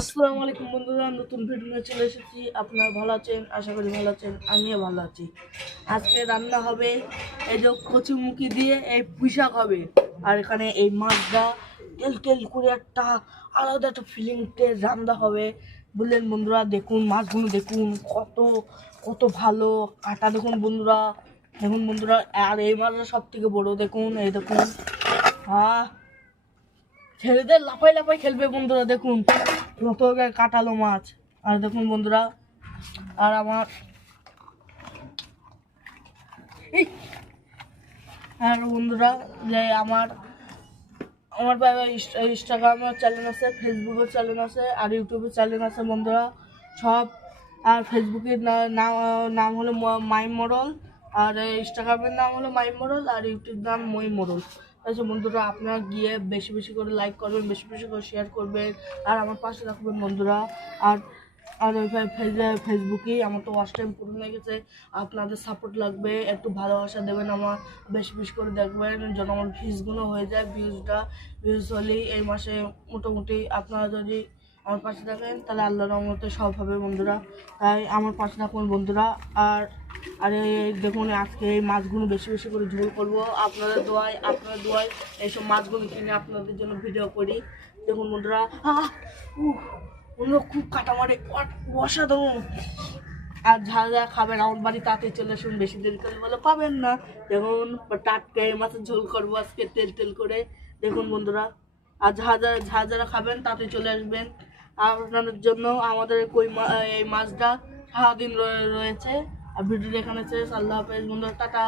আসসালামু আলাইকুম বন্ধুরা, নতুন ভিডিও নিয়ে চলে এসেছি। আপনারা ভালো আছেন? আশা করি ভালো আছেন, আমিও ভালো আছি। আজকে রান্না হবে এই যে কচুমুখি দিয়ে এই পুঁইশাক হবে। আর এখানে এই মাছটা তেল তেল করে একটা আলাদা একটা ফিলিংসের রান্না হবে। বুঝলেন বন্ধুরা? দেখুন মাছগুলো, দেখুন কত কত ভালো কাটা, দেখুন বন্ধুরা, দেখুন বন্ধুরা। আর এই মাছটা সব থেকে বড়, দেখুন, এই দেখুন। হ্যাঁ, ছেলেদের লাফাই লাফাই খেলবে বন্ধুরা, দেখুন কত কাটালো মাছ। আর দেখুন বন্ধুরা, আর আমার আর বন্ধুরা, যে আমার আমার ইনস্টাগ্রামের চ্যানেল আছে, ফেসবুকের চ্যানেল আছে, আর ইউটিউবের চ্যানেল আছে বন্ধুরা সব। আর ফেসবুকের নাম হলো মাই মোড়ল, আর ইনস্টাগ্রামের নাম হলো মাই মোড়ল, আর ইউটিউব নাম মই মোড়ল। আচ্ছা বন্ধুরা, আপনারা গিয়ে বেশি বেশি করে লাইক করবেন, বেশি বেশি করে শেয়ার করবেন, আর আমার পাশে রাখবেন বন্ধুরা। আর আর ওই ফেসবুকে আমার তো ওয়াচ টাইম পূরণ হয়ে গেছে। আপনাদের সাপোর্ট লাগবে, একটু ভালোবাসা দেবেন, আমার বেশি বেশি করে দেখবেন যেন আমার ভিউজগুলো হয়ে যায়। ভিউজ হলেই এই মাসে মোটামুটি আপনারা যদি আমার পাশে থাকেন তাহলে আল্লাহর রহমতে সব হবে বন্ধুরা। তাই আমার পাশে থাকুন বন্ধুরা। আর আরে দেখুন, আজকে এই মাছগুলো বেশি বেশি করে ঝোল করবো। আপনাদের দোয়ায় এইসব মাছগুলো কিনে আপনাদের জন্য ভিডিও করি। দেখুন বন্ধুরা, বন্ধুরা খুব কাটামারে অসাধারণ। আর যারা যারা খাবেন আমার বাড়ি তাড়াতাড়ি চলে আসুন, বেশি দেরি করে বলে পাবেন না। দেখুন টাটকা এই মাছের ঝোল করবো আজকে তেল তেল করে, দেখুন বন্ধুরা। আর যারা যারা খাবেন তাড়াতাড়ি চলে আসবেন। আর আপনাদের জন্য আমাদের এই মাছটা সারাদিন রয়েছে। আর ভিডিওটা এখানে শেষ। আল্লাহ হাফেজ বন্ধুরা, টাটা।